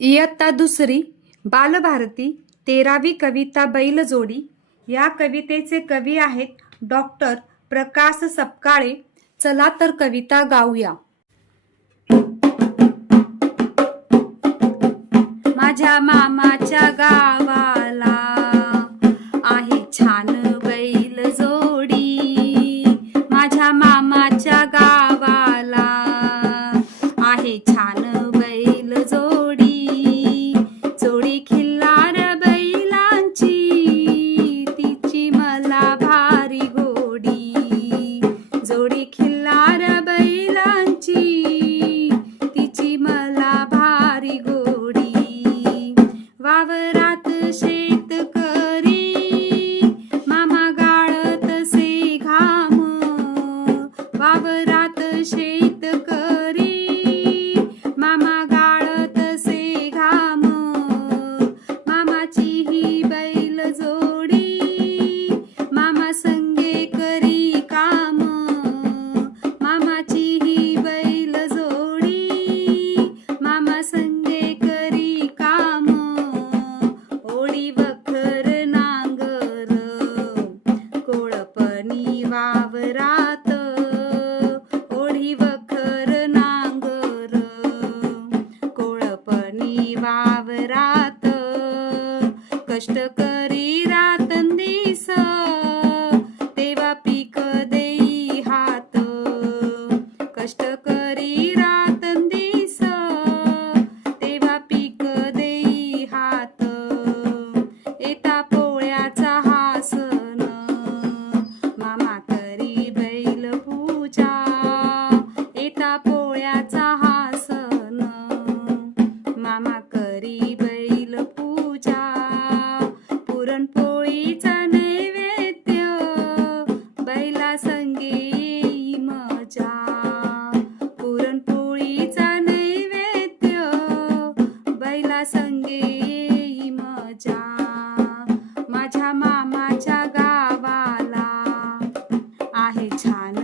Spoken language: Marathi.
इयत्ता दुसरी बालभारती 13वी कविता बैलजोडी। या कवितेचे कवी आहेत डॉक्टर प्रकाश सपकाळे। चला तर कविता गाऊया। माझ्या मामाच्या गावाला आहे छान बैलजोडी। माझ्या मामाच्या गावाला आहे छान बैलजोडी। जोडी खिल्लार बैलांची तिची मला भारी गोडी। जोडी खिल्लार बैलांची तिची मला भारी गोडी। वावरात शेतकरी मामा गाळतसे घाम। वावरात शेतकरी मामा गाळतसे घाम। मामाची ही बैलजोडी मामा संगे करी काम। मामाची ही बैलजोडी मामा संगे करी काम। ओढी वखर नांगर कोळपणी वावरात। ओढी वखर नांगर कोळपणी वावरात। कष्ट करी रातंदिस तेव्हा पीक देई हात। कष्ट करी रातंदिस तेव्हा पीक देई हात। येता पोळ्याचा हा सण मामा करी बैल पूजा। येता पोळ्याचा हा सण मामा करी बैल पूजा। पुरणपोळीचा नैवेद्य बैला संगे येई मजा। पुरणपोळीचा नैवेद्य बैला संगे येई मजा। माझ्या मामाच्या गावाला आहे छान